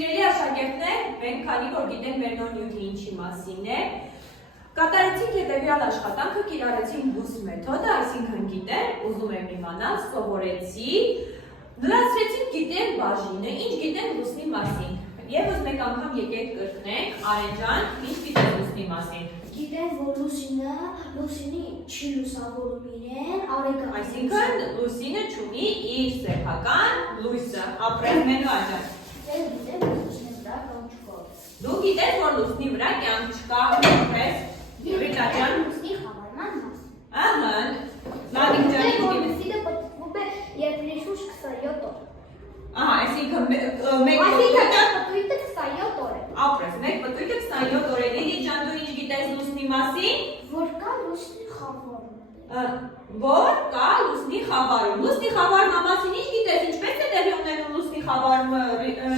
Սիրելի աշակերտներ, մենք քանի որ գիտենք մեր նոր նյութը ինչի մասին է, կատարեցինք հետևյալ աշխատանքը, կիրառեցինք բուս մեթոդը, այսինքն գիտենք, ուզում եմ իմանալ, սովորեցի, լրացրեցինք գիտենք բաժինը, ինչ գիտենք լուսնի մասին։ Եվս մեկ անգամ եկեք կրկնենք, Արեն ջան, ինչ գիտենք լուսնի մասին։ Գիտենք, որ լուսինի չի լուսավորում իրեն, արեգակի։ Այսինքն լուսինը չունի իր սեփական լույսը, ապրել մենու աջան։ Գիտենք, որ լուսնի վրա կյանք չկա։ Դու գիտես, որ լուսնի վրա կյանք չկա, պես, Ռիտա ջան։ Լուսնի խավարման մասին։ Ահա, Լադիկ ջան, Գիտենք, որ լուսինը պատմում է երբ շուրջ 27 օր։ Ահա, այսինքն մեկ պտույտը 27 օր է։ ապրես, մեկ պտույտը 27 օր է, Լիլի ջան, դու ինչ գիտես լուսնի մասին։ Որ կա լուսնի խավարում։ Որ կա լուսնի խավարում։ Լուսնի խավարման մասին ինչ գիտես, ինչպես է տեղի ունենում լուսնի խավարումը,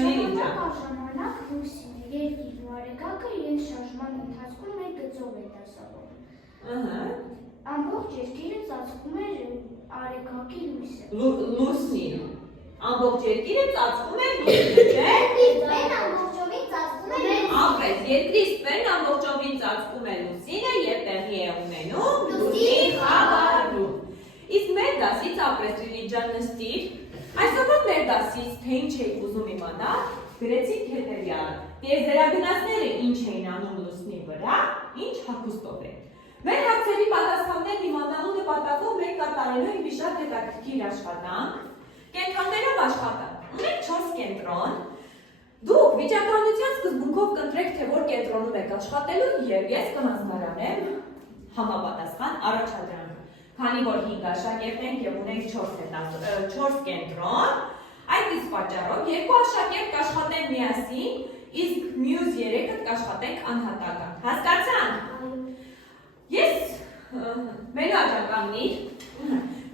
Լիլի ջան։ Ժամանակ լուսինը երկիր ու արեգակը իրենց շարժման ընթացքում մեկ գծով է դասավորում։ Ահա։ Ամբողջ երկիրը ծածկում է արեգակի լույսը։ Լուսնին։ Ամբողջ երկիրը ծածկում է լուսինը, չէ՞։ Երկրին ամբողջովին ծածկում է Ապրես, երկրի ստվերն ամբողջովին ծածկում է լուսինը եւ տեղի է ունենում լուսնի խավարում։ Իսկ մեր դասից ապրես Լիլի ջան նստիր։ Այսօրվա մեր դասից թե ինչ եք ուզում իմանալ, գրեցինք հետևյալը։ Տիեզերագնացները ինչ էին անում լուսնի վրա, ինչ հագուստով են։ Մեր հարցերի պատասխաններն իմանալու նպատակով մենք կատարելու ենք մի շատ հետաքրքիր աշխատանք։ Կենտրոններով աշխատանք։ Ունենք 4 կենտրոն։ Դուք վիճակագրության սկզբունքով կընտրեք, թե որ կենտրոնում եք աշխատելու եւ ես կհանձնարանեմ համապատասխան առաջադրանք։ Քանի որ 5 աշակերտ ենք եւ ունենք 4 կենտրոն, այդ իսկ պատճառով երկու աշակերտ կաշխատեն միասին, իսկ մյուս 3-ը կաշխատենք անհատական։ Հասկացա՞նք։ Ես Մենու ջան կանգնիր։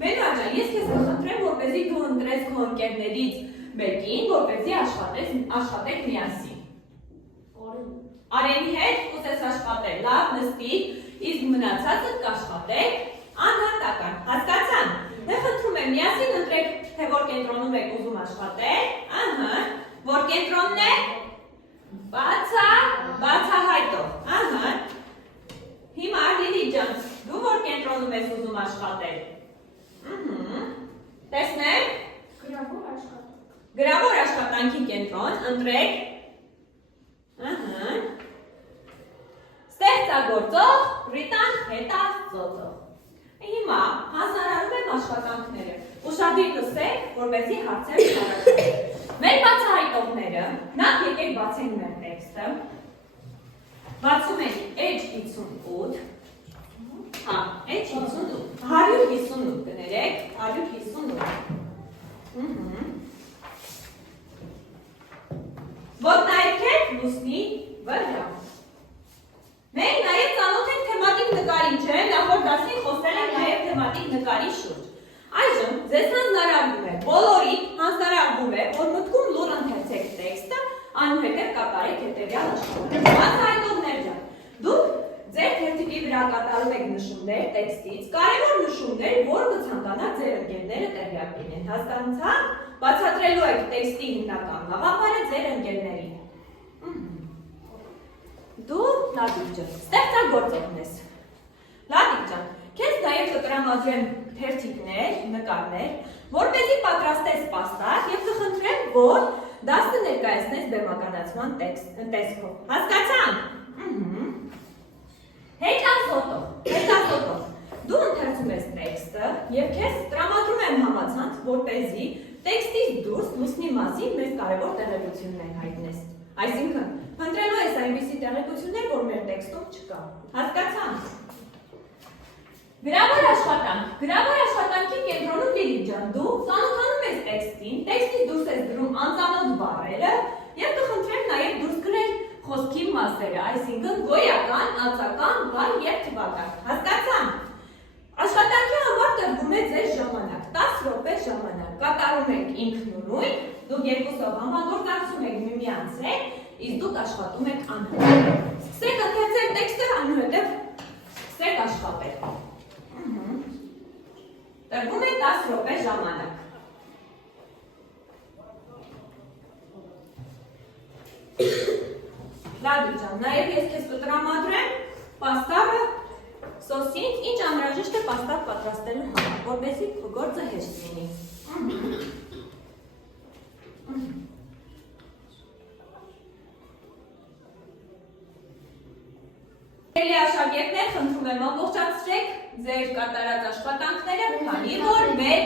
Մենու ջան, ես քեզ կխնդրեմ, որպեսզի դու ընտրես քո ընկերներից մեկին, որպեսզի աշխատեք միասին։ Արենի հետ կուզես աշխատել, լավ նստիր, իսկ մնացածը կաշխատեք անհատական։ Հասկացան։ Դե խնդրում եմ միասին ընտրեք, թե որ կենտրոնում եք ուզում աշխատել։ Ահա, որ կենտրոնն է բացահայտող։ Ահա։ Հիմա Լիլի ջան, դու որ կենտրոնում ես ուզում աշխատել։ Տեսնեք։ Գրավոր աշխատանքի կենտրոն, ընտրեք։ Ահա։ Ստեղծագործող, Ռիտան հետազոտող։ Հիմա հասարանում եմ աշխատանքները։ Ուշադիր լսեք, որպեսզի հարցեր առաջացնեն։ Մեր բացահայտողները, նախ եկեք բացենք մեր տեքստը։ Բացում ենք H58, հա, H58, 158 կներեք, 158, Ոտնայքեք լուսնի վրա։ Մենք նաև ծանոթ ենք թեմատիկ նկարին, չէ, նախորդ դասին խոսել ենք նաև թեմատիկ նկարի շուրջ։ Այժմ ձեզ հանձնարարվում է, բոլորին հանձնարարվում է, որ մտքում լուր ընթերցեք տեքստը, անհետև կատարեք հետևյալ աշխատանքը։ Բացահայտողներ ջան, դուք ձեր թերթիկի վրա կատարում եք նշումներ տեքստից, կարևոր նշումներ, որ կցանկանա ձեր ընկերները տեղյակ լինեն։ Հասկացա՞ք։ Բացատրելու եք տեքստի հիմնական գաղափարը ձեր ընկերներին։ Դու Լադիկ ջան, ստեղծագործողն ես։ Լադիկ ջան, քեզ նաև կտրամադրեմ թերթիկներ, նկարներ, որպեսզի պատրաստես պաստառ եւ կխնդրեմ, որ դասը ներկայացնես բեմականացման տեսքով։ Հասկացա՞նք։ Հետազոտող։ Դու ընթերցում ես տեքստը եւ քեզ տրամադրում եմ համացանց, որպեսզի տեքստից դուրս լուսնի մասին մեծ կարևոր տեղեկություններ հայտնես։ Այսինքն, փնտրելու ես այնպիսի տեղեկություններ, որ մեր տեքստում չկա։ Հասկացա՞նք։ Գրավոր աշխատանք։ Գրավոր աշխատանքի կենտրոնում Լիլի ջան, դու ծանոթանում ես տեքստին, տեքստից դուրս ես գրում անծանոթ բառերը եւ կխնդրեմ նաեւ դուրս գրել խոսքի մասերը, այսինքն գոյական, ածական, բառ եւ թվական։ Հասկացա՞նք։ Աշխատանքի համար տրվում է ձեր ժամանակ, 10 րոպե ժամանակ։ Կատարում եք ինքնուրույն, դուք երկուսով համագործակցում եք միմյանց հետ, իսկ դուք աշխատում եք անհետև։ Սկսեք ընթերցել տեքստը, այնուհետև սկսեք աշխատել։ Տրվում է 10 րոպե ժամանակ։ Լավ ջան, նաև ես քեզ կտրամադրեմ պաստառը սոսին, ինչ անհրաժեշտ է պաստառ պատրաստելու համար, որպեսզի գործը հեշտ լինի։ Սիրելի աշակերտներ, խնդրում եմ ամբողջացրեք ձեր կատարած աշխատանքները, քանի որ մեր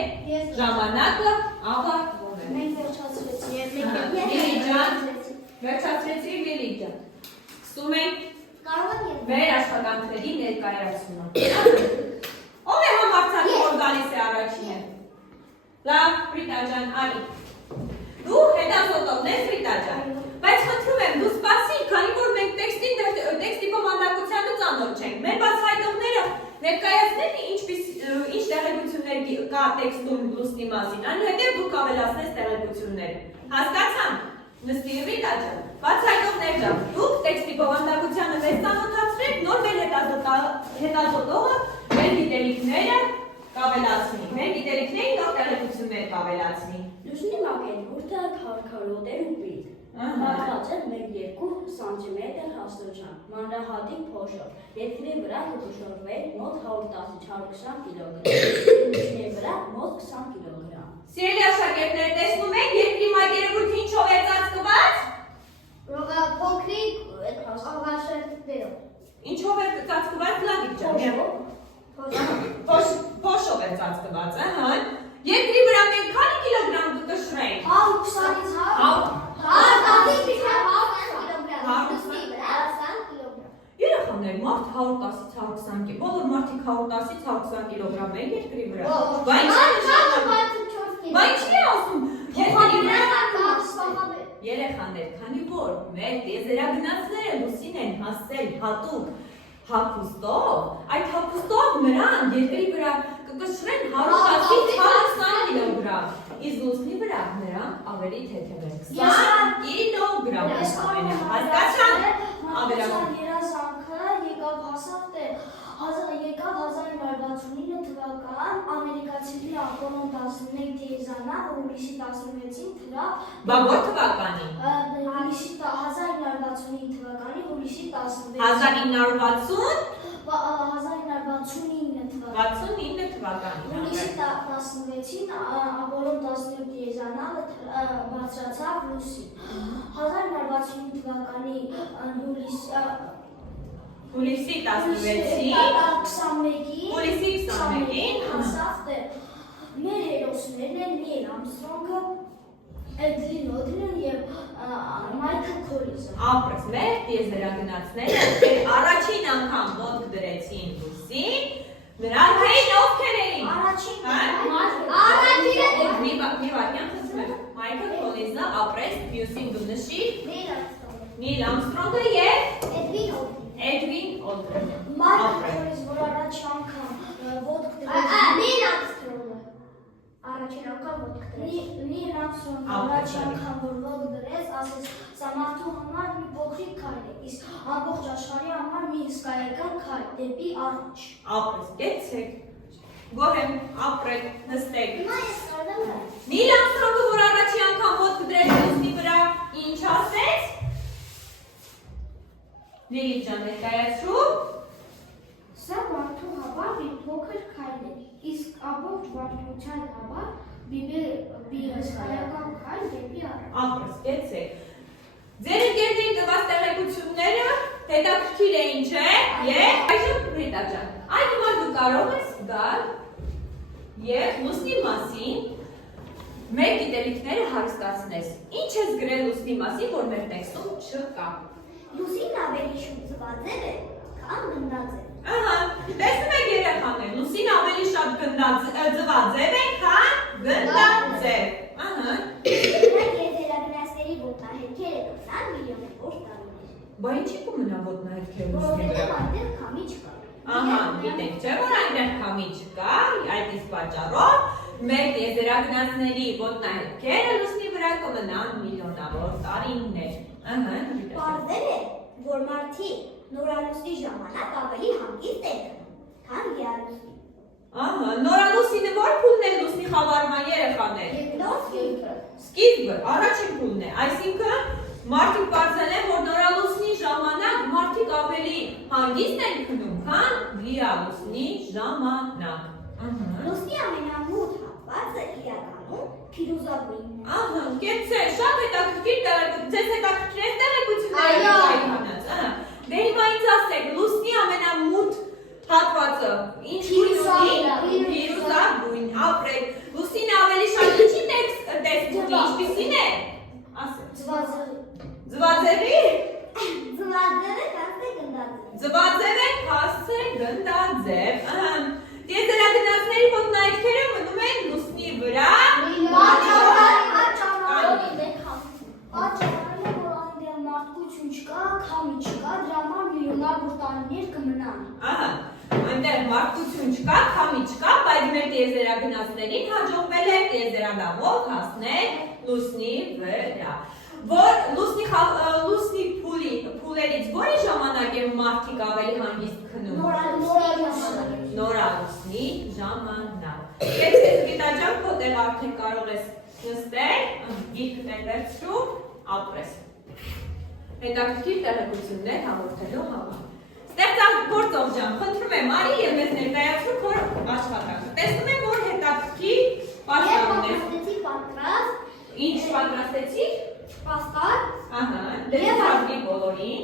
ժամանակը ավարտվում է։ Մենք վերջացրեցինք։ Լիլի ջան, վերջացրեցի Լիլի ջան։ Սկսում ենք մեր աշխատանքների ներկայացումը։ Ո՞վ է համարձակում, որ գալիս է առաջինը։ Լավ, Ֆրիտա ջան, արի։ Դու հետազոտողն ես, Ֆրիտա ջան։ Բայց խնդրում եմ, դու սպասի, քանի որ մենք տեքստի բովանդակությանը ծանոթ չենք։ Մեր բացահայտողները ներկայացնեն ինչ տեղեկություններ կա տեքստում լուսնի մասին, այնուհետև դուք ավելացնես տեղեկությունները։ Հասկացան։ Նստի Ֆրիտա ջան, բացահայտողներ ջան, դուք տեքստի բովանդակությանը մեզ ծանոթացրեք, նոր մեր հետազոտողը մեր գիտելիքները կավելացնի, մեր գիտելիքներին նոր տեղեկություններ կավելացնի։ Լուսնի մակերևույթը քարքարոտ է ու պիտ։ Հատված է 1-2 սանտիմետր հաստության, մանրահատիկ փոշով, երկրի վրա կգուշորվեր մոտ 110-120 կգ, լուսնի վրա մոտ 20 կգ։ Սիրելի աշակերտներ, տեսնում եք երկրի մակերևույթը ինչով է ծածկված։ Փոքրիկ աղաշերտներով։ Ինչով է ծածկված Լավիկ ջան։ Փոշով է ծածկված, ահա։ Երկրի վրա մենք քանի կիլոգրամ կկշռենք։ 120-ից 100 Երեխաներ, մարդ 110-ից 120 կիլոգրամ, բոլոր մարդիկ 110-ից 120 կիլոգրամ են երկրի վրա։ Բայց չի ասում, երկրի վրա երեխաներ, քանի որ մեր տիեզերագնացները լուսին են հասել հատուկ հագուստով, այդ հագուստով նրան երկրի վրա կկշռեն 110-ից 120 կիլոգրամ, իսկ լուսնի վրա նրան ավելի թեթև են 20 կիլոգրամ, հասկացան ավելացան։ Երազանքը եկավ հասավ թե 1969 թվական ամերիկացիների Ապոլոն 11 տիեզանա հուլիսի 16-ին թվա Բա որ թվականի։ 1965 թվականի հուլիսի 16 1969 թվականի։ հուլիսի 16-ին Ապոլոն 17 տիեզանալը բարձրացավ լուսին 1965 թվականի Հուլիսի 16-ին հասավ թե մեր հերոսներն են Նիլ Ամստրոնգը, Էդվին Օդրին և Մայքլ Քոլինզը։ Ապրես, մեր տիեզերագնացները, ովքեր առաջին անգամ ոտք դրեցին լուսին, նրանք էին ովքեր էին։ Մի վարքյան խնդրում եմ, Մայքլ Քոլինզը ապրես, մյուսին դու նշիր, Նիլ Ամստրոնգը և Էդվին Օդրինը։ Մայքլ Քոլինզը, որ առաջին անգամ ոտք դրեց։ Առաջին անգամ ոտք դրեց։ Նիլ Ամստրոնգը առաջին անգամ որ ոտք դրեց, ասեց, սա մարդու համար մի փոքրիկ քայլ է, իսկ ամբողջ աշխարհի համար մի հսկայական քայլ դեպի առաջ։ Ապրես, կեցեք, գոհ եմ, ապրեք, նստեք։ Հիմա ես կարդամ դա։ Նիլ Ամստրոնգը, որ առաջին անգամ ոտք դրեց լուսնի վրա, ինչ ասեց։ Լիլի ջան, ներկայացրու։ Սա մարդու համար մի փոքր քայլ է, իսկ ամբողջ մարդկության համար մի հսկայական քայլ դեպի առաջ։ Ապրես, կեցեք։ Ձեր ընկերների տված տեղեկությունները հետաքրքիր էին, չէ՞։ Եվ այժմ Ֆրիտա ջան, այդ հիմա դու կարող ես գալ եւ լուսնի մասին մեր գիտելիքները հարստացնես։ Ինչ ես գրել լուսնի մասին, որ մեր տեքստում չկա։ Լուսինն ավելի շուտ ձվածեղ է, քան գնդաձև։ Ահա, տեսնում եք երեխաներ, լուսինը ավելի շատ ձվածև է, քան գնդաձև։ Ահա։ Նրանք եզերագնացների ոտնահետքերը կմնան միլիոներավոր տարիներ։ Բա ինչի կմնա ոտնահետքերը լուսնի Որովհետև վրա։ այնտեղ քամի չկա։ Ահա, գիտենք, չէ՞ որ այնտեղ քամի չկա, այդ իսկ պատճառով մեր տիեզերագնացների ոտնահետքերը լուսնի վրա կմնան միլիոնավոր տարիներ։ Ահա, Պարզել է, որ մարդիկ նորալուսնի ժամանակ ավելի հանգիստ են քան գիալուսնի։ Ահա, նորալուսինը որ փուլն է լուսնի խավարման երեխաներ։ Երկրորդ Սկիզբը, առաջին փուլն է, այսինքն մարդիկ բարձրել հանգիստ են քնում, քան լիալուսնի ժամանակ։ Լուսնի ամենամութ հատվածը իրականում փիրուզագույնն է։ Ահա, կեցե, շատ հետաքրքիր ձեզ հետաքրքիր է տեղեկությունները Այո։ հայտնած, ահա։ Դե հիմա ինձ ասեք, լուսնի ամենամութ հատվածը ինչ գույն, փիրուզագույն, ապրեք, լուսինը ավելի շատ ինչի տեսքունի, ինչպիսին է, ասեք, ձվածեղի, ձվածև է, հասցե գնդաձև, տիեզերագնացների ոտնայքերը մնում են լուսնի վրա, ահա, այնտեղ մարդկություն չկա, քամի չկա, բայց մեր տիեզերագնացներին հաջողվել է տիեզերանավով հասնել լուսնի վրա։ Որ լուսնի փուլերից որի ժամանակ է մարդիկ ավելի հանգիստ քնում։ Նորալուսնի ժամանակ։ Ես գիտաջան քո տեղ արդեն կարող ես նստել, գիրքն էլ վերցրու, ապրես։ Հետաքրքիր տեղեկություններ հաղորդելու համար։ Ստեղծագործող ջան, խնդրում եմ, արի եւ մեզ ներկայացրու քո աշխատանքը։ Տեսնում եմ, որ հետաքրքիր պատրաստներ։ Ինչ պատրաստեցի։ Պաստար։ Ահա, դեպի բոլորին։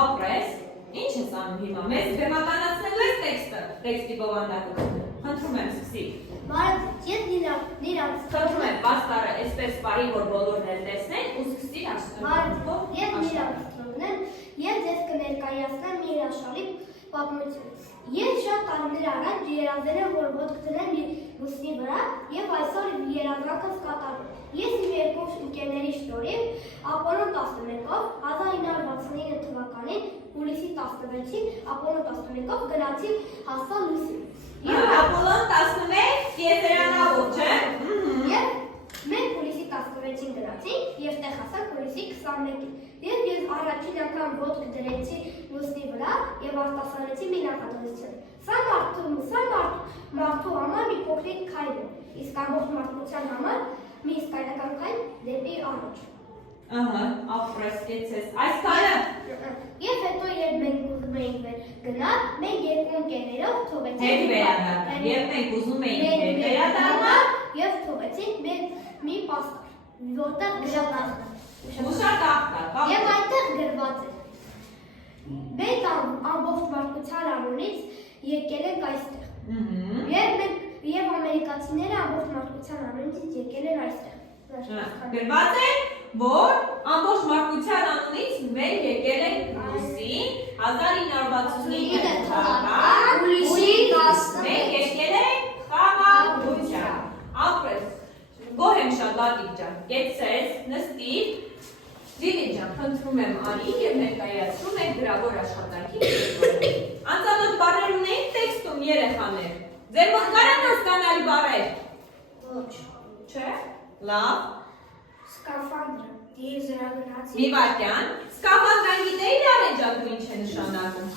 Ապրես, ինչ ես անում հիմա, մեզ բեմականացնելու ես տեքստի բովանդակությունը, խնդրում եմ սկսի։ Խնդրում եմ պաստարը այսպես բարի, որ բոլորն էլ տեսնեն ու սկսի աշխատանքով։ Ես ձեզ կներկայացնեմ մի հրաշալի պատմություն։ Ես շատ տարիներ առաջ երազել եմ, որ ոտք դնեմ լուսնի վրա եւ այսօր երազանքս կատարում։ Ես իմ երկու ընկերների շնորհիվ Ապոլոն 11-ով 1969 թվականին հուլիսի 16-ին Ապոլոն 11-ով գնացի հասա լուսին։ Ապոլոն 11 տիեզերանավով, չէ՞։ Եվ մենք հուլիսի 16-ին գնացինք եւ տեղ հասանք հուլիսի 21-ին։ Եվ ես առաջին անգամ ոտք դրեցի լուսնի վրա եւ արտասանեցի մի նախադասություն։ Սա մարդու համար մի փոքրիկ քայլ է, իսկ ամբողջ մարդկության համար մի իսկայնական քայլ դեպի առաջ։ Ահա, ապրես կեցես։ Այս քայլը։ Եվ հետո երբ մենք ուզում էինք գնալ, մենք երկու ընկերներով թողեցինք Հետ վերադառնալ։ Եվ մենք ուզում էինք հետ վերադառնալ եւ թողեցինք մի պաստար, որտեղ Մուշատախտա։ Եվ այնտեղ գրված է. Մենք ամբողջ մարդկության անունից եկել ենք այստեղ։ Եվ ամերիկացիները ամբողջ մարդկության անունից եկել են այստեղ։ Գրված է, որ ամբողջ մարդկության անունից մենք եկել ենք լուսին 1969 թվական հուլիսի 10-ին մենք եկել ենք խաղաղության։ Ապրես, գոհ եմ շատ լատիկ ջան, կեցես, նստիր, Դիլի ջան, խնդրում եմ արի եւ ներկայացնում եք գրավոր աշխատանքի տեքստը։ Անծանոթ բառեր ունեին տեքստում երեխաներ։ Ձեր մոտ կարան հասկանալի բառեր։ Ոչ։ Չէ։ Լավ։ Սկաֆանդրը, տիեզերագնացի։ Մի վայրկյան։ Սկաֆանդրան գիտեի Արեն ջան դու ինչ է նշանակում։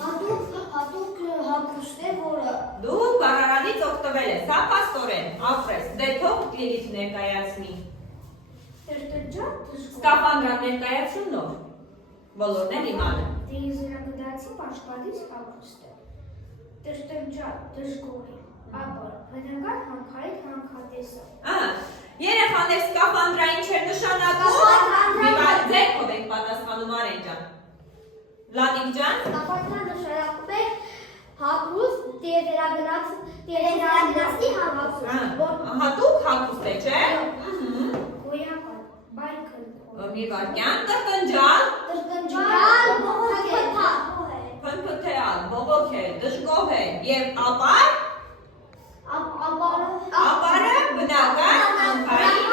Հատուկ հագուստ է, որը Դու բառարանից օգտվել ես, հա պաստորեն, ապրես։ Դե թող Լիլիթ ներկայացնի։ Սկաֆանդրան ներկայացում նոր։ Բոլորն են իմանում։ Տիեզերագնացի պաշտպանիչ հագուստ է։ Տրտրջա, դժգոհի, ապար, բնական հանքային հանքատեսը։ Երեխաներ սկաֆանդրա ինչ է նշանակում։ Մի վայր ձերքով եք պատասխանում Արեն ջան։ Լատիկ ջան։ Սկաֆանդրան նշանակում է հագուստ, տիեզերագնացի հագուստ։ Հատուկ հագուստ է, չէ։ Գոյական, բայքն։ Մի վայրկյան, տրտնջալ։ Տրտնջալ, բողոքել, Փնփթեալ, բողոքել, դժգոհել եւ ապար։ Ապարը բնական հանքային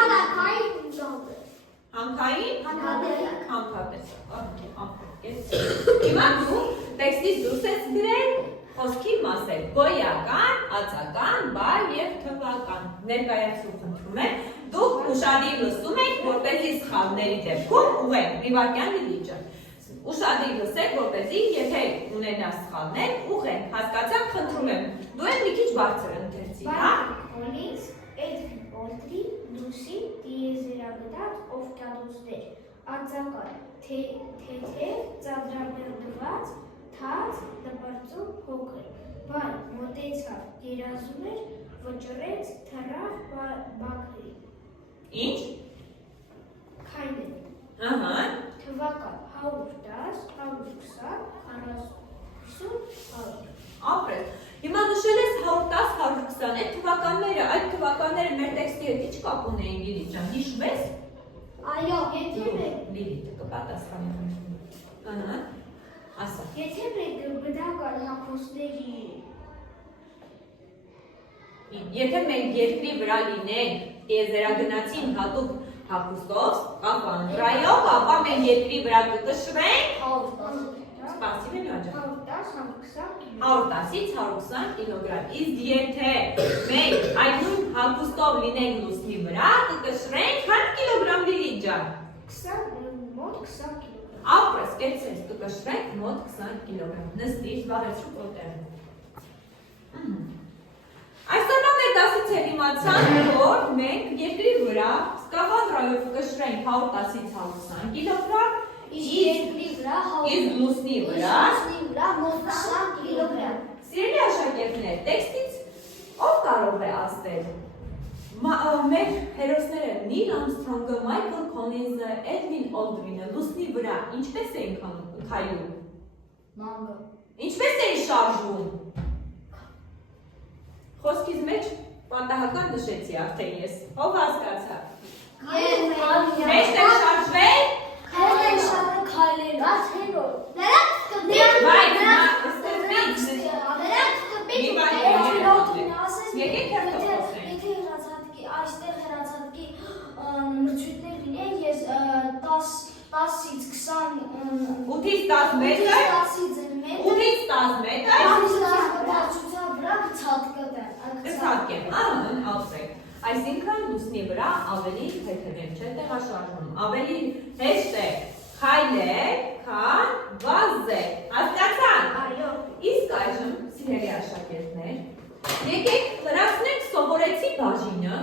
Հիմա դու տեքստից դուրս ես գրել խոսքի մասեր գոյական, ածական, բայ եւ թվական ներկայացում խնդրում եմ դուք ուշադիր լսում եք որպեսզի սխալների դեպքում ուղղեք մի վայրկյան լիճը ուշադիր լսեք որպեսզի եթե ունենա սխալներ ուղղեք հասկացաք խնդրում եմ դու եք մի քիչ բարձր ընթերցի հա Հոլից Էդվին Օլտրի Լուսի տիեզերագնաց օվկիանոսներ Արձակ Թվական թեթև ծանրաբեռնված թաց դպրծում փոքր վայ մոտեցավ երազում էր վճռեց թռավ բաքրի Ինչ քայլել Ահա Թվական 110 120 40 100 Ապրես Հիմա նշել ես 110 120 այդ թվականները այդ թվականները մեր տեքստի հետ ինչ կապ ունեին Լիլիթ ջան հիշվես Այո, եթե Լիլիթը կպատասխանի Ահա ասա Եթե մենք բնական հագուստների Եթե մենք երկրի վրա լինենք տիեզերագնացին հատուկ հագուստով կապանդրայով, ապա մենք երկրի վրա կկշռենք 110 Սպասիմ եմ աջա 110 110-ից 120 կիլոգրամ Իսկ եթե մենք այդ նույն հագուստով լինենք լուսնի վրա կկշռենք քանի կիլոգրամ Լիլիթ ջան 20 մոտ 20 կիլոգրամ Ապրես կեցես կկշռենք մոտ 20 կիլոգրամ Նստիր զբաղեցրու կոտերն Այսօրվա մեր դասից էլ իմացանք, որ մենք երկրի վրա սկավանդրայով կշռենք 110-ից 120 կիլոգրամ Իսկ լուսնի վրա մոտ 20 կիլոգրամ Սիրելի աշակերտներ, տեքստից ով կարող է ասել Մեր հերոսները Նիլ Ամսթրոնգը, Մայքլ Քոլինզը, Էդվին Օլդրինը լուսնի վրա ինչպես էին քայլում Մանգը Ինչպես էին շարժվում Խոսքից մեջ պատահական նշեցի արդեն ես Ով հասկացա Մեծ են շարժվել Այստեղ հրացատկի մրցույթներ լինեն, ես 10-ից 20 8-ից 10 մետր 8-ից 10 մետր բարձրության վրա կցատկեմ, ապրեք Այսինքն լուսնի վրա ավելի թեթև եմ չէ տեղաշարժում, ավելի հեշտ է քայլել, քան վազել, հասկացաք Իսկ այժմ, սիրելի աշակերտներ, եկեք լրացնենք սովորեցի բաժինը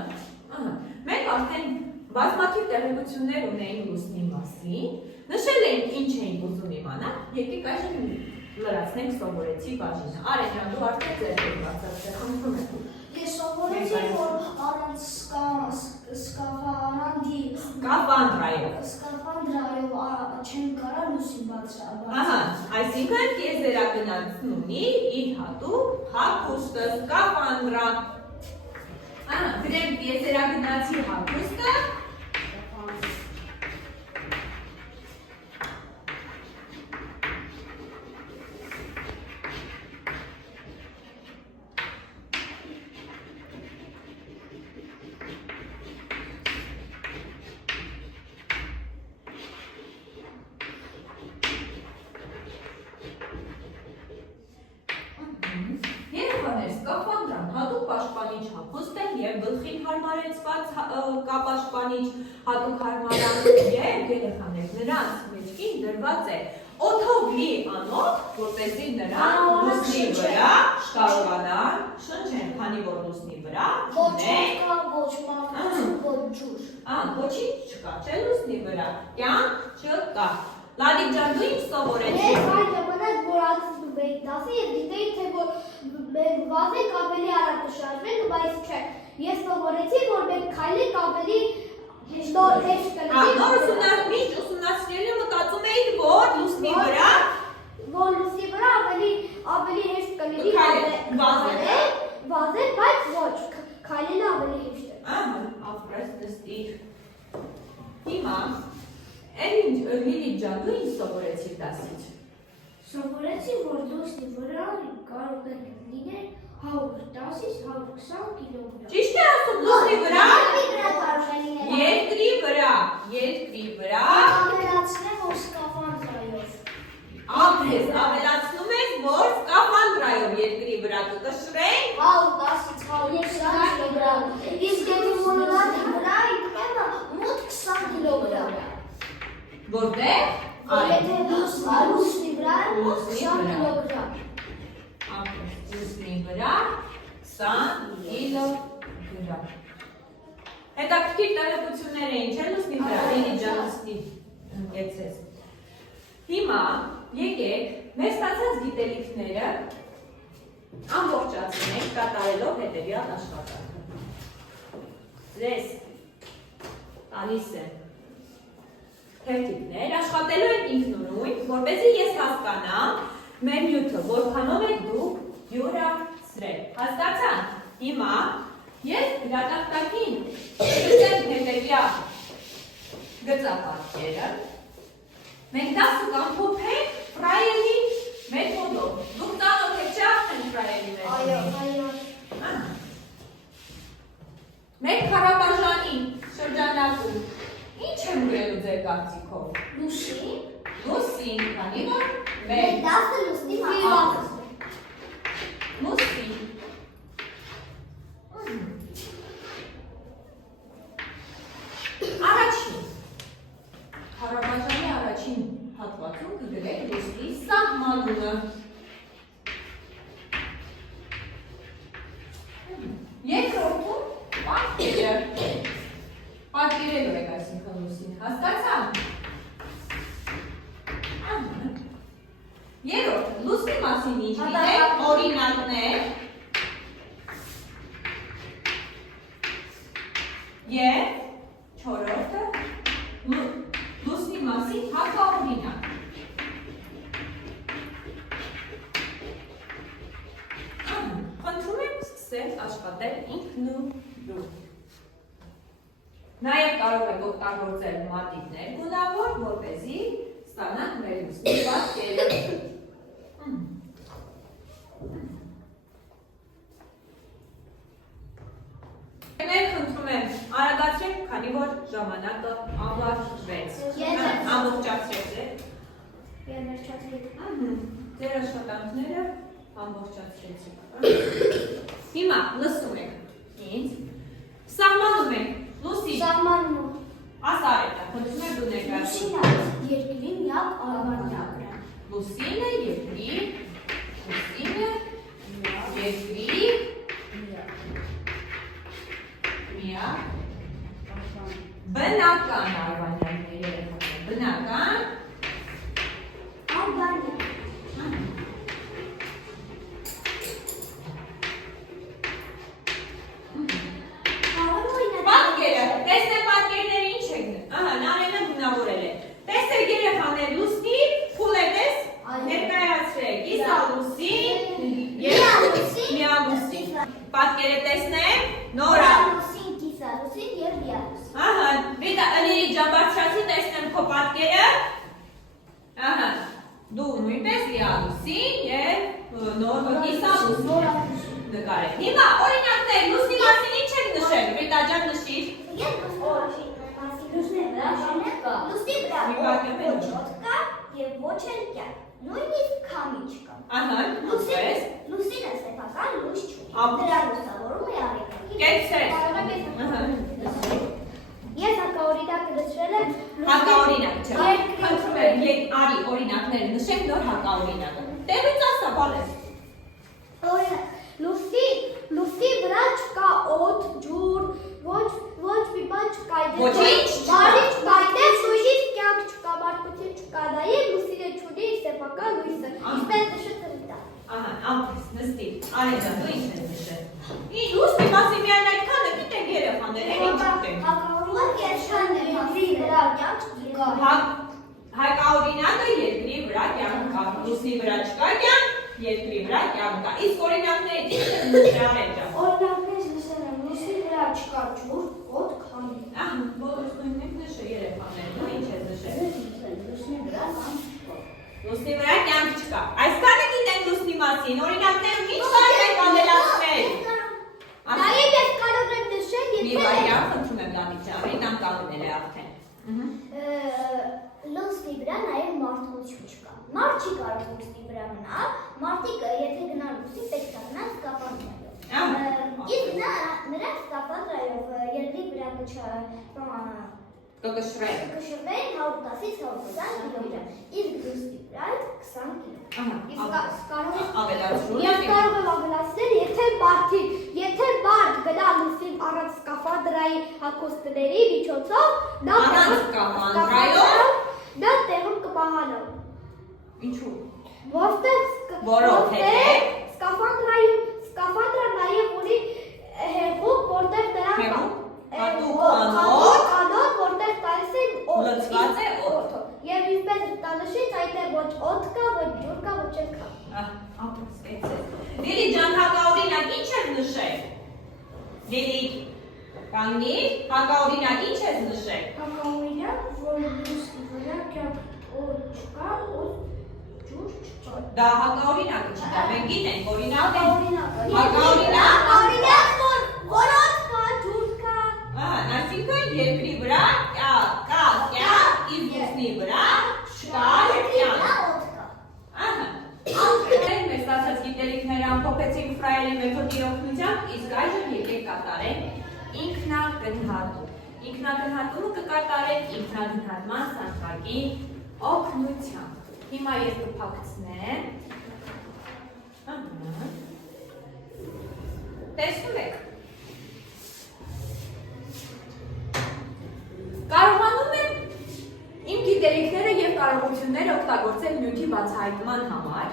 Մենք արդեն բազմաթիվ տեղեկություններ ունեինք լուսնի մասին, նշել էինք ինչ էինք ուզում իմանալ, եկեք այժմ լրացնենք սովորեցի բաժինը Արեն ջան, դու արդեն ձեր եք բացացրել, խնդրում եմ Ես սովորեցի, որ առանց սկաֆանդրայով չեն կարա լուսին բացրել Այսինքն տիեզերագնացն ունի իր հատուկ հագուստը, սկաֆանդրը Գրենք տիեզերագնացի հագուստը Սկաֆանդրան հատուկ պաշտպանիչ հագուստ է և գլխին հարմարեցված կապաշտպանիչ հատուկ հարմարան և երեխաներ նրանց մեջքին դրված է օդով լի անոթ, որպեսզի նրանք լուսնի վրա կարողանան շնչեն, քանի որ լուսնի վրա ոչինչ չկա, չէ լուսնի վրա, կյանք չկա Լալիկ ջան, դու ինչ սովորեցի Ես այն ժամանակ, որ ացնում էի դասի, ես գիտեի, թե որ մենք վազենք ավելի արագ կշարժվենք, բայց չէ։ Ես սովորեցի, որ մենք քայլենք ավելի հեշտ կլինի։ Նոր ուսումնասիրելը մտածում էի, որ լուսնի վրա ավելի հեշտ կլինի վազել, բայց ոչ, քայլելը ավելի հեշտ է։ Ապրես դստիր Հիմա Լիլիթ ջան, դու ինչ սովորեցիր դասից Սովորեցի, որ լուսնի վրա կարող են լինել 110-ից 120 կիլոգրամ Ճիշտ է ասում, լուսնի վրա Երկրի վրա Երկրի վրա Ավելացնեմ, որ սկաֆանդրայով Ապրես, ավելացնում ես, որ սկաֆանդրայով երկրի վրա կկշռենք 110-ից 120 կիլոգրամ Իսկ եթե մոնոլաթի վրա իպեմը մոտ 20 կիլոգրամ Որտեղ? Եթե լուսնի վրա մոտ 20 կիլոգրամ Ապրես, լուսնի վրա 20 կիլոգրամ Հետաքրքիր տեղեկություններ էին, չէ՞ լուսնի վրա, Լիլիթ ջան, ստի հիշեցես։ Հիմա եկեք մեր ստացած գիտելիքները ամբողջացնենք կատարելով հետևյալ աշխատանքը։ Ձեզ տալիս եմ թերթիկներ, աշխատելու ենք ինքնուրույն, որպեսզի ես հասկանամ մեր նյութը որքանով եք դուք յուրացրել։ Հասկացա՞ք։ Հիմա ես գրատախտակին գծեմ հետևյալ գծապատկերը։ Մենք դա կամփոփենք ֆրայերի մեթոդով։ Դուք ծանոթ եք չէ՞ արդեն ֆրայերի մեթոդին։ Մեր քարաբաժանի շրջանակում ինչ եմ գրելու ձեր կարծիքով։ Լուսին, քանի որ մեր 10 լուսնի լուսին։ Առաջին քարաբաժանի առաջին հատվածում կգրեք լուսնի սահմանումը։ Երկրորդում պատկերելու եք այսինքն լուսին, հասկացա՞ք։ Երրորդ, լուսնի մասին ինչ գիտեք, օրինակներ և չորրորդը լուսնի մասին հակաօրինակ։ Խնդրում եմ սկսել աշխատել ինքնուրույն։ Նաև կարող եք օգտագործել մատիտներ գունավոր, որպեսզի ստանանք մեր լուսնի պատկերը։ Խնդրում եմ արագացրեք, քանի որ ժամանակը ավարտվեց։ Ամբողջացրեք։ Ձեր աշխատանքները ամբողջացրեցիք։ Հիմա լսում եք ինձ։ Սահմանում եք լուսին։ Սահմանում։ Ասա այդ, խնդրում եմ դու ներկայացրու։ Երկրի միակ արվանյակն է։ Լուսինը երկրի, լուսինը երկրի միակ բնական արվանյակներ երեխաներ, բնական արվանյակ։ Պատկերը, տեսնեք պատկերները ինչ եք, Նարենը գունավորել է։ Տեսեք երեխաներ լուսնի, փուլետես ներկայացրեք, իսա լուսին, միալուսին։ Պատկերը տեսնեք, նորա։ Լուսին, կիսալուսին և միալուսին։ Ահա, վիտա ըլիրի ջաբարչացի տեսնեմ քո պատկերը։ Ահա, դու նույնպես լիալուսին և կիսալուսին նկարել։ Հիմա օրինակներ, լուսնի մասին ինչ եք նշել, վիտա ջան նշիր։ Լուսնի վրա ոչ օդ կա և ոչ էլ կյանք, նույնիսկ քամի չկա։ Ահա, նույնպես։ Լուսինը սեփական լույս չունի, Ահա։ դրա լուսավորում է արևը։ Կեցրեք։ Ես հակաօրինակ նշել եմ Հակաօրինակ չէ։ Խնդրում եմ, արի օրինակները նշեք նոր հակաօրինակը։ Տեղից ասա, բալես։ Լուսի վրա չկա օդ, ջուր, ոչ մի բան չկա։ Ոչինչ չկա։ Բարի չկա, այդպես նույնիսկ կյանք չկա, մարդկություն չկա, դա և լուսինը չունի իր սեփական լույսը։ Իսպես նշել կլիտա։ Ահա, ամփես, նստի։ Արեջան, դու ինչ ես նշել։ Ինչ լուսնի մասին միայն այդքանը գիտեք երեխաներ, էլ ինչ գիտենք։ Հակաօրինակ երկրի վրա կյանք չկա։ Հակաօրինակը երկրի վրա կյանք կա, լուսնի վրա չկա կյանք, երկրի վրա կյանք կա։ Իսկ օրինակներից ինչ են նշել Արեջան։ Օրինակներից նշել եմ, լուսի վրա չկա ջուր, օդ, քամի։ Ահա, բոլորս նույնն եք նշել երեխաներ, դու ինչ ես նշել։ Լուսնի վրա կյանք չկա։ Այսքանը գիտենք լուսնի մասին, օրինակներում ինչ կարող եք ավելացնել։ Նաև ես կարող եմ նշել, Մի վայրյան, խնդրում եմ Լավիջան, Ռիտան կանգնել է արդեն։ լուսնի վրա նաև մարդկություն չկա։ Մարդ չի կարող լուսնի վրա մնալ, մարդիկը եթե գնա լուսնի պետք է գնա սկաֆանդրով։ Իսկ նրանք սկաֆանդրով երկրի վրա կշռվեն 110-ից 120 կիլոգրամ, իսկ լուսնի վրա 20 կիլոգրամ։ Ավելացրու։ Ես կարող եմ ավելացնել, եթե մարդ գնա լուսին առանց սկաֆանդրայի հագուստների միջոցով, նա Ինչու։ Որտեղ սկաֆանդրը նաև ունի հեղուկ, որտեղ դրան կանոտ, որտեղ տալիս են լցված է օդ։ Եվ ինչպես տանշից այդտեղ ոչ օդ կա, ոչ ջուր կա, ոչ էլ կա։ Լիլի ջան, հակաօրինակ ինչ ես նշել։ Լիլի, կանգնիր, հակաօրինակ ինչ ես նշել։ Հակաօրինակ, որ լուսնի վրա կյանք օդ չկա, ջուր չկա։ Դա հակաօրինակը չի, դա մենք գիտենք, օրինակ է։ Հակաօրինակ, որ օդ կա, ջուր կա։ Այսինքն երկրի վրա կա կյանք, իսկ լուսնի վրա չկա կյանք։ Մեր ստացած գիտելիքները ամփոփեցինք Ֆրայելի մեթոդի օգնությամբ, իսկ այժմ եկեք կատարենք ինքնագնահատում։ Ինքնագնահատումը կկատարենք ինքնագնահատման սանդղակի օգնությամբ։ Հիմա ես կփակցնեմ։ Տեսնում եք։ Կարողանում եմ իմ գիտելիքները և կարողությունները օգտագործել նյութի բացահայտման համար,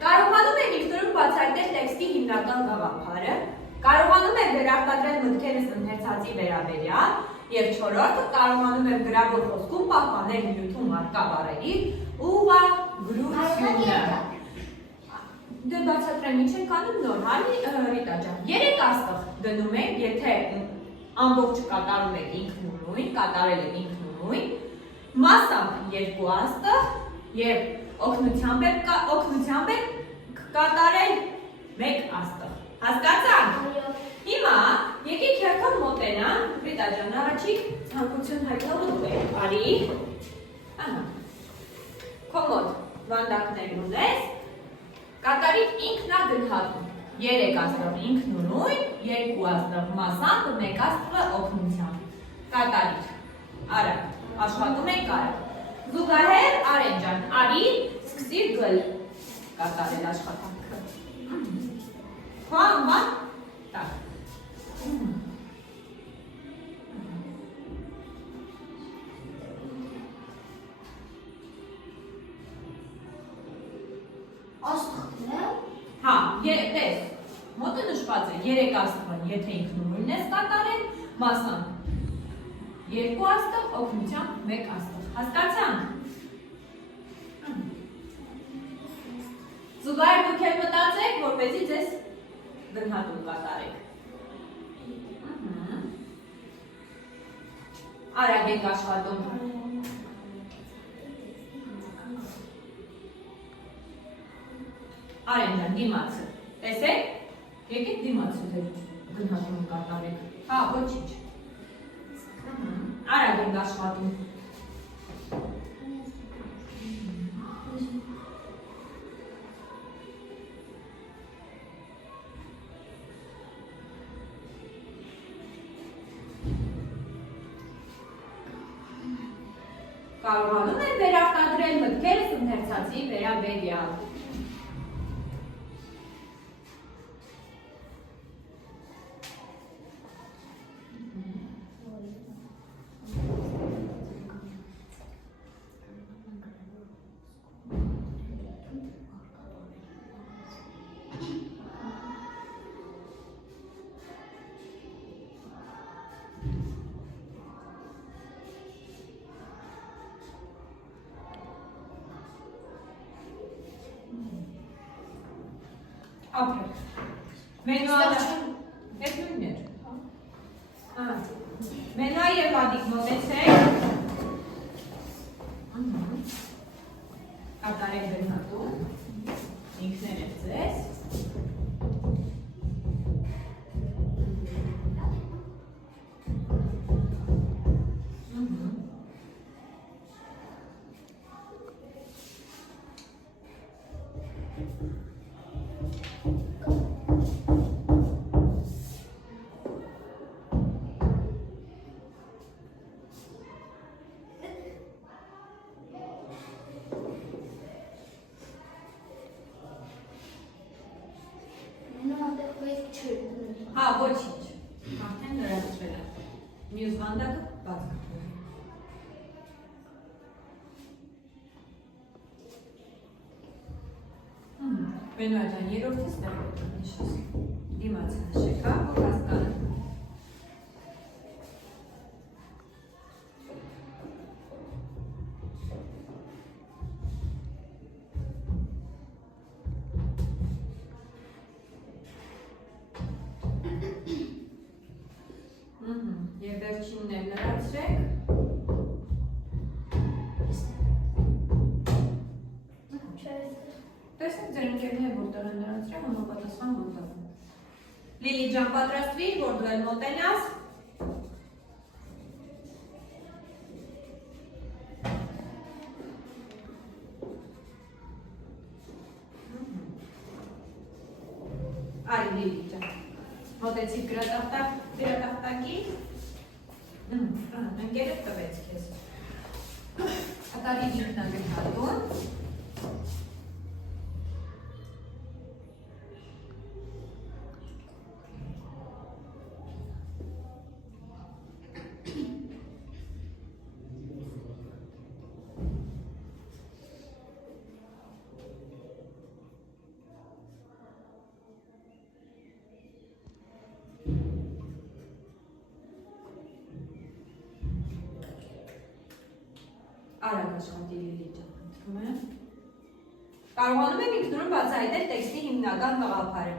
կարողանում եմ ինքնուրույն բացահայտել տեքստի հիմնական գաղափարը, կարողանում եմ վերարտադրել մտքերս ընթերցածի վերաբերյալ, և չորրորդը կարողանում եմ գրավոր խոսքում պահպանել նյութում առկա բառերի ուղղագրությունը։ Դե բացատրեմ ինչ ենք անում նոր, հա Ռիտա ջան։ 3 աստղ դնում ենք, եթե ամբողջը կատարում եք ինքնուրույն, կատարել եք ինքնուրույն, մասամբ 2 աստղ և օգնությամբ եք կատարել 1 աստղ։ Հասկացանք։ Հիմա եկեք հերթով մոտենանք, Ռիտա ջան, առաջիկ ցանկություն հայտնելու եք, արի։ Քո մոտ վանդակներ ունես, կատարիր ինքնագնահատում։ 3 աստղ ինքնուրույն, 2 աստղ մասամբ, 1 աստղը օգնությամբ։ Կատարիր։ Արա, աշխատում ենք արագ։ Զուգահեռ Արեն ջան, արի, սկսիր դու էլ կատարել աշխատանքը։ Քո անվան, տակ։ Աստղն է։ Հա, տես, մոտը նշված է 3 աստղն, եթե ինքնուրույնն ես կատարել, մասամբ 2 աստղ, օգնությամբ 1 աստղ։ Հասկացանք։ Զուգահեռ դուք էլ մտածեք, որպեսզի ձեզ գնահատում կատարեք։ Արագ ենք աշխատում։ Արեն ջան, դիմացը։ Տեսեք, եկեք դիմացը ձեր գնահատում կատարեք։ Հա, ոչինչ։ Արագ ենք աշխատում։ Կարողանում են վերարտադրել մտքերս ընթերցածի վերաբերյալ։ Ապրեք։ Հետ նույնն էր։ Մենա և Վադիկ մոտեցեք։ Կատարեք գնահատում։ Ինքներ եք ձեզ։ Հա, ոչինչ։ Արդեն լրացվել է։ Մյուս վանդակը բաց կթողնի։ Մենու այդան երորդից դեպոտ նիշես, դիմաց հաշեք, հա, որ հասկանը։ Եվ վերջինն էլ լրացրեք։ Տեսնեք ձեր ընկերները որտեղ են լրացրել, համապատասխան մոտակում։ Լիլի ջան, պատրաստվի, որ դու էլ մոտենաս։ Արի Լիլի ջան, մոտեցի գրատախտակի, ընկերդ տվեց քեզ, ատարի ինքնագնահատուն, Արագ աշխատի Լիլի ջան, ընդրում եմ։ Կարողանում եմ ինքնուրույն բացահայտել տեքստի հիմնական գաղափարը։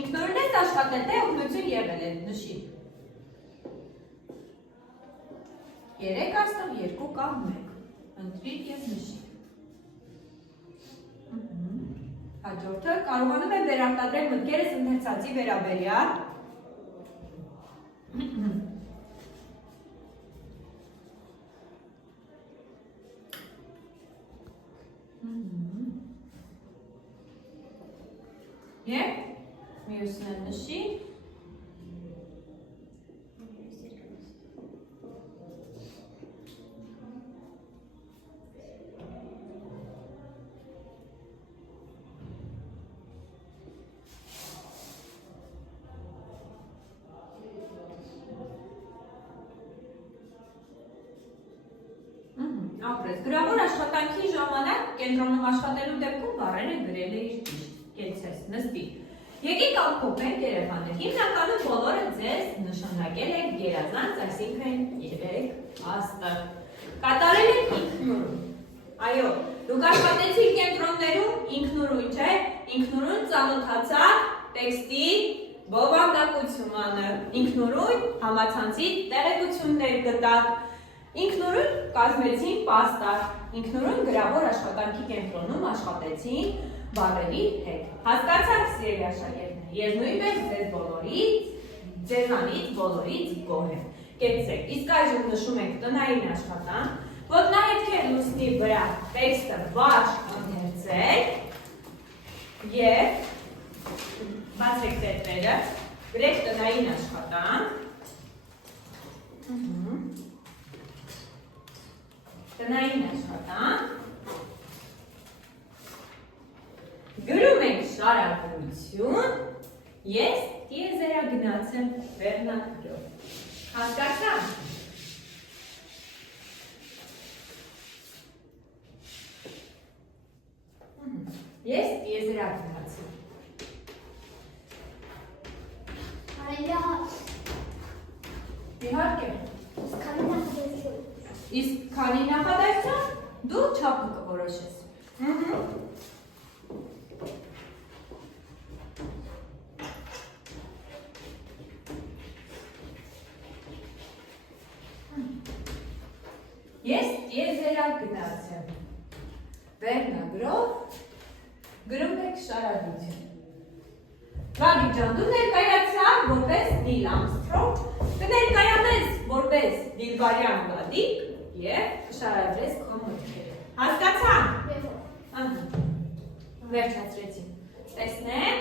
Ինքնուրույն ես աշխատել, թե օգնություն եղել է, նշի։ 3 աստղ, 2 կամ 1, ընտրիր և նշի։ Հաջորդը կարողանում եմ վերարտադրել մտքերս ընթերցածի վերաբերյալ։ Եվ մյուսն էլ նշի։ Ապրես, գրավոր աշխատանքի ժամանակ կենտրոնում աշխատելու դեպքում բառերը գրել է իր ճիշտ, կեցես, նստի։ Եկի կապկոպենք երեխաներ, հիմնականում բոլորը ձեզ նշանակել եք գերազանց, այսինքն 3 աստղ։ Կատարել եք ինքնուրույն։ Այո, դուք աշխատեցիք կենտրոններում ինքնուրույն, չէ, ինքնուրույն ծանոթացաք տեքստի բովանդակությանը, ինքնուրույն համացանցի տեղեկություններ գտաք, ինքնուրույն կազմեցին պաստառ, ինքնուրույն գրավոր աշխատանքի կենտրոնում աշխատեցին բառերի հետ։ Հասկացաք սիրելի աշակերտներ, ես նույնպես ձեզանից բոլորից գոհ եմ։ Կեցեք, իսկ այժմ նշում ենք տնային աշխատանք, ոտնահետքեր լուսնի վրա տեքստը բաց ընթերցեք և բացեք տետերը, գրեք տնային աշխատանք։ Տնային աշխատանք, գրում ենք շարադրություն, ես տիեզերագնաց եմ վերնագրով, հասկացա՞ք։ Ես տիեզերագնաց եմ։ Իհարկե։ Իսկ քանի նախադասության դու չափը կորոշես։ Ես տիեզերագնաց եմ։ Վերնագրով գրում եք շարադրություն։ Գագիկ ջան, դու ներկայացար որպես Նիլ Ամսթրոնգ, կներկայանես որպես Դիլբարյան Վլադիկ և կշարադրես քո մտքերը։ Հասկացա՞ք։ Վերջացրեցին։ Տեսնեմ։